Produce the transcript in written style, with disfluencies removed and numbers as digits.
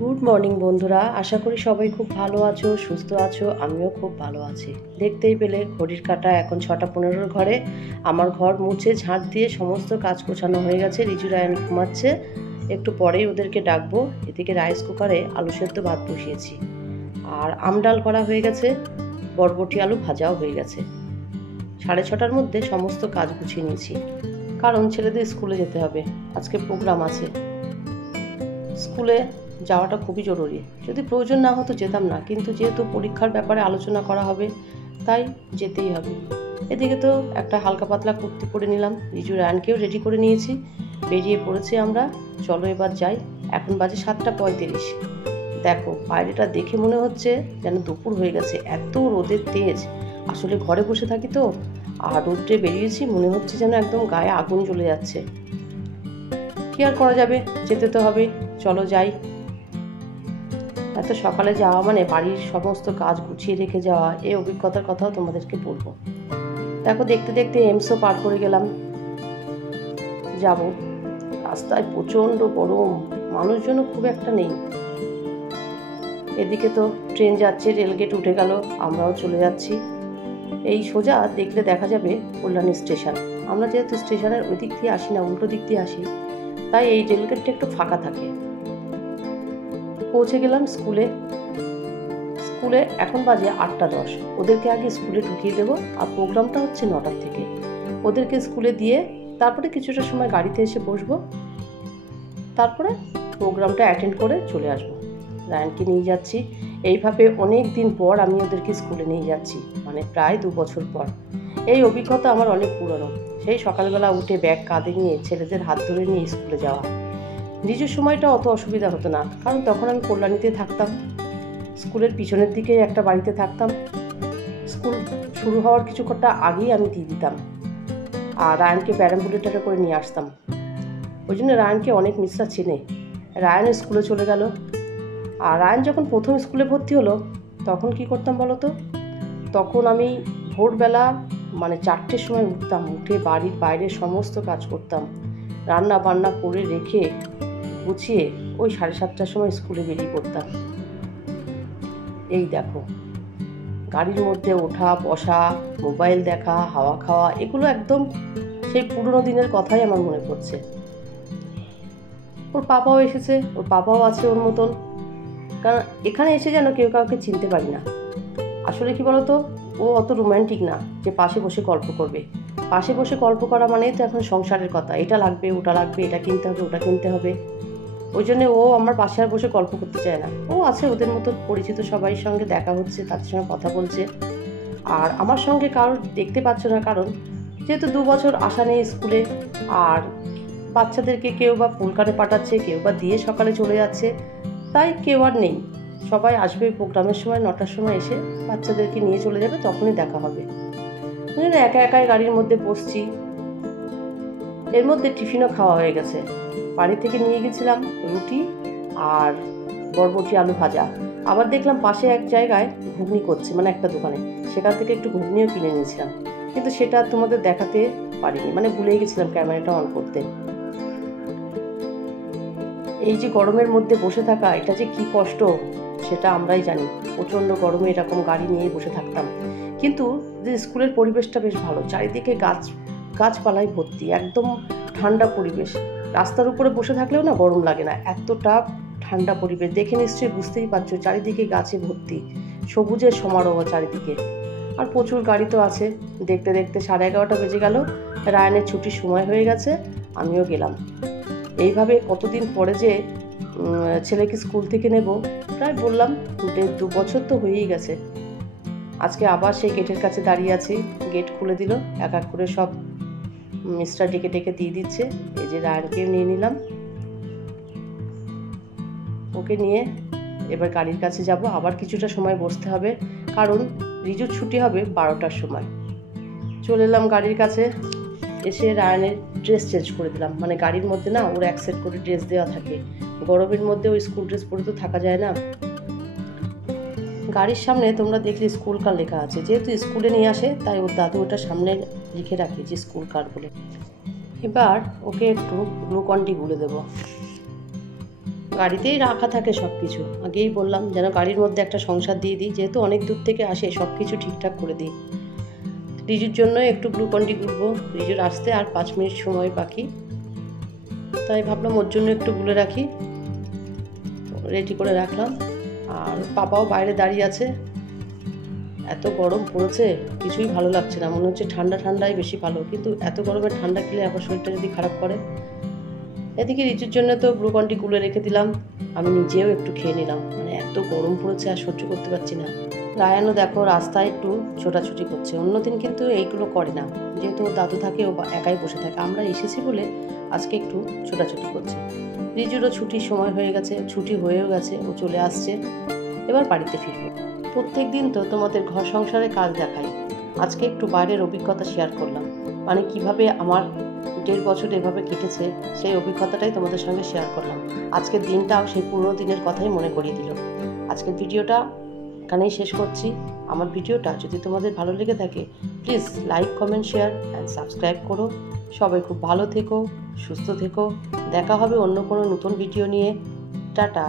Good morning বন্ধুরা, আশা করি সবাই খুব ভালো আছো, সুস্থ আছো। আমিও খুব ভালো আছি। দেখতেই পেলে ঘড়ির কাঁটা এখন 6:15 ঘরে। আমার ঘর মুছে ঝাঁট দিয়ে সমস্ত কাজ গোছানো হয়ে গেছে। রিজু রায়ন ঘুমাচ্ছে, একটু পরেই ওদেরকে ডাকবো। এদিকে রাইস কুকারে আলু সেদ্ধ ভাত বসিয়েছি, আর আমডাল করা হয়ে গেছে, বরবটি আলু ভাজাও হয়ে গেছে। 6:30টার মধ্যে সমস্ত কাজ গুছিয়ে নিয়েছি, কারণ ছেলেদের স্কুলে যেতে হবে। আজকে প্রোগ্রাম আছে, স্কুলে যাওয়াটা খুবই জরুরি। যদি প্রয়োজন না হতো যেতাম না, কিন্তু যেহেতু পরীক্ষার ব্যাপারে আলোচনা করা হবে তাই যেতেই হবে। এদিকে তো একটা হালকা পাতলা কুর্তি পরে নিলাম, রিজু রায়নকেও রেডি করে নিয়েছি, বেরিয়ে পড়েছি আমরা। চলো এবার যাই। এখন বাজে 7:35। দেখো বাইরেটা দেখে মনে হচ্ছে যেন দুপুর হয়ে গেছে, এত রোদের তেজ। আসলে ঘরে বসে থাকি তো, আর রোদ্রে বেরিয়েছি, মনে হচ্ছে যেন একদম গায়ে আগুন জ্বলে যাচ্ছে। কি আর করা যাবে, যেতে তো হবে। চলো যাই। এত সকালে যাওয়া মানে বাড়ির সমস্ত কাজ গুছিয়ে রেখে যাওয়া, এই অভিজ্ঞতার কথাও তোমাদেরকে বলবো। দেখো দেখতে দেখতে এমসও পার করে গেলাম, যাব। রাস্তায় প্রচণ্ড গরম, মানুষজনও খুব একটা নেই। এদিকে তো ট্রেন যাচ্ছে, রেলগেট উঠে গেল, আমরাও চলে যাচ্ছি। এই সোজা দেখলে দেখা যাবে কল্যাণী স্টেশন। আমরা যেহেতু স্টেশনের ওই দিক দিয়ে আসি না, উল্টো দিক দিয়ে আসি, তাই এই রেলগেটটা একটু ফাঁকা থাকে। পৌঁছে গেলাম স্কুলে। এখন বাজে 8:10। ওদেরকে আগে স্কুলে ঢুকিয়ে দেবো, আর প্রোগ্রামটা হচ্ছে 9টার থেকে। ওদেরকে স্কুলে দিয়ে তারপরে কিছুটা সময় গাড়িতে এসে বসবো, তারপরে প্রোগ্রামটা অ্যাটেন্ড করে চলে আসবো। রায়নকে নিয়ে যাচ্ছি। এইভাবে অনেক দিন পর আমি ওদেরকে স্কুলে নিয়ে যাচ্ছি, মানে প্রায় 2 বছর পর। এই অভিজ্ঞতা আমার অনেক পুরনো। সেই সকালবেলা উঠে ব্যাগ কাঁধে নিয়ে ছেলেদের হাত ধরে নিয়ে স্কুলে যাওয়া। নিজের সময়টা অত অসুবিধা হতো না, কারণ তখন আমি কল্যাণীতে থাকতাম। স্কুলের পিছনের দিকে একটা বাড়িতে থাকতাম। স্কুল শুরু হওয়ার কিছুটা আগেই আমি দিয়ে দিতাম, আর রায়নকে প্যারাম্বুলেটারে করে নিয়ে আসতাম। ওই জন্য রায়নকে অনেক মিসরা চেনে। রায়ন স্কুলে চলে গেল। আর রায়ন যখন প্রথম স্কুলে ভর্তি হলো, তখন কি করতাম বলো তো? তখন আমি ভোরবেলা মানে 4টের সময় উঠতাম, উঠে বাড়ির বাইরে সমস্ত কাজ করতাম, রান্না বান্না করে রেখে গুছিয়ে ওই 7:30টার সময় স্কুলে বেরিয়ে পড়তাম। এই দেখো, গাড়ির মধ্যে ওঠা বসা, মোবাইল দেখা, হাওয়া খাওয়া, এগুলো একদম সেই পুরনো দিনের কথাই আমার মনে পড়ছে। ওর পাপাও এসেছে, ওর পাপাও আছে ওর মতন। কারণ এখানে এসে যেন কেউ কাউকে চিনতে পারি না। আসলে কি বলতো, ও অত রোম্যান্টিক না যে পাশে বসে গল্প করবে। পাশে বসে গল্প করা মানেই তো এখন সংসারের কথা, এটা লাগবে ওটা লাগবে, এটা কিনতে হবে ওটা কিনতে হবে। ওই জন্য ও আমার পাশে আর বসে গল্প করতে চায় না। ও আছে ওদের মতো পরিচিত সবাই সঙ্গে দেখা হচ্ছে, তাদের সঙ্গে কথা বলছে। আর আমার সঙ্গে কারোর দেখতে পাচ্ছ না, কারণ যেহেতু 2 বছর আসা নেই স্কুলে। আর বাচ্চাদেরকে কেউ বা পুলকারে পাঠাচ্ছে, কেউ বা দিয়ে সকালে চলে যাচ্ছে, তাই কেউ আর নেই। সবাই আসবে প্রোগ্রামের সময়, 9টার সময় এসে বাচ্চাদেরকে নিয়ে চলে যাবে, তখনই দেখা হবে। একা একাই গাড়ির মধ্যে বসছি। এর মধ্যে টিফিনও খাওয়া হয়ে গেছে। বাড়ি থেকে নিয়ে গেছিলাম রুটি আর বরবটি আলু ভাজা। আবার দেখলাম পাশে এক জায়গায় ঘুগনি করছে, মানে একটা দোকানে, সেখান থেকে একটু ঘুগনিও কিনে নিয়েছিলাম, কিন্তু সেটা তোমাদের দেখাতে পারিনি, মানে ভুলেই গেছিলাম ক্যামেরাটা অন করতে। এই যে গরমের মধ্যে বসে থাকা, এটা যে কি কষ্ট সেটা আমরাই জানি। প্রচণ্ড গরমে এরকম গাড়ি নিয়ে বসে থাকতাম, কিন্তু যে স্কুলের পরিবেশটা বেশ ভালো, চারিদিকে গাছপালায় ভর্তি, একদম ঠান্ডা পরিবেশ। রাস্তার উপরে বসে থাকলেও না গরম লাগে না, এতটা ঠান্ডা পরিবেশ। দেখে নিশ্চয়ই বুঝতেই পারছো, চারিদিকে গাছে ভর্তি, সবুজের সমারোহ চারিদিকে। আর প্রচুর গাড়ি তো আছে। দেখতে দেখতে 11:30 বেজে গেল। রায়নের ছুটির সময় হয়ে গেছে, আমিও গেলাম। এইভাবে কতদিন পরে যে ছেলেকে স্কুল থেকে নেব, প্রায় বললাম 1.5-2 বছর তো হয়েই গেছে। আজকে আবার সেই গেটের কাছে দাঁড়িয়ে আছি। গেট খুলে দিল, এক এক করে সব মিস্টার ডেকে ডেকে দিয়ে দিচ্ছে। এই যে রায়নকেও নিয়ে নিলাম, ওকে নিয়ে এবার গাড়ির কাছে যাব। আবার কিছুটা সময় বসতে হবে, কারণ রিজুর ছুটি হবে 12টার সময়। চলে এলাম গাড়ির কাছে। এসে রায়নের ড্রেস চেঞ্জ করে দিলাম, মানে গাড়ির মধ্যে না ওর এক সেট করে ড্রেস দেওয়া থাকে। গরমের মধ্যে ওই স্কুল ড্রেস পরে তো থাকা যায় না। গাড়ির সামনে তোমরা দেখলে স্কুল কার লেখা আছে, যেহেতু স্কুলে নিয়ে আসে তাই ওর দাদু ওটা সামনে লিখে রাখে যে স্কুল কার বলে। এবার ওকে একটু গ্লুকন ডি গুলে দেবো। গাড়িতেই রাখা থাকে সব কিছু। আগেই বললাম যেন গাড়ির মধ্যে একটা সংসার দিয়ে দিই, যেহেতু অনেক দূর থেকে আসে সব কিছু ঠিকঠাক করে দিই। রিজুর জন্য একটু গ্লুকন্ডি গুলবো, রিজুর আসতে আর 5 মিনিট সময় বাকি, তাই ভাবলাম ওর জন্য একটু গুলে রাখি। রেডি করে রাখলাম। আর পাপাও বাইরে দাঁড়িয়ে আছে। এত গরম পড়েছে, কিছুই ভালো লাগছে না, মনে হচ্ছে ঠান্ডা ঠান্ডাই বেশি ভালো, কিন্তু এত গরমে ঠান্ডা খেলে আবার শরীরটা যদি খারাপ করে। এদিকে রিচুর জন্য তো গ্লুকন্ডি গুলে রেখে দিলাম, আমি নিজেও একটু খেয়ে নিলাম, মানে এত গরম পড়েছে আর সহ্য করতে পারছি না। রায়ানও দেখো রাস্তায় একটু ছোটাছুটি করছে, অন্যদিন কিন্তু এইগুলো করে না, যেহেতু ওর দাদু থাকে ও একাই বসে থাকে, আমরা এসেছি বলে আজকে একটু ছোটাছুটি করছে। রিজুরও ছুটির সময় হয়ে গেছে, ছুটি হয়েও গেছে, ও চলে আসছে, এবার বাড়িতে ফিরবো। প্রত্যেক দিন তো তোমাদের ঘর সংসারে কাজ দেখাই, আজকে একটু বাইরের অভিজ্ঞতা শেয়ার করলাম, মানে কিভাবে আমার 1.5 বছর এভাবে কেটেছে সেই অভিজ্ঞতাটাই তোমাদের সঙ্গে শেয়ার করলাম। আজকের দিনটাও সেই পুরনো দিনের কথাই মনে করিয়ে দিল। আজকের ভিডিওটা এখানেই শেষ করছি। আমার ভিডিওটা যদি তোমাদের ভালো লেগে থাকে please like, comment, share and subscribe করো। সবাই খুব ভালো থেকো, সুস্থ থেকো। দেখা হবে অন্য কোনো নতুন ভিডিও নিয়ে। টাটা।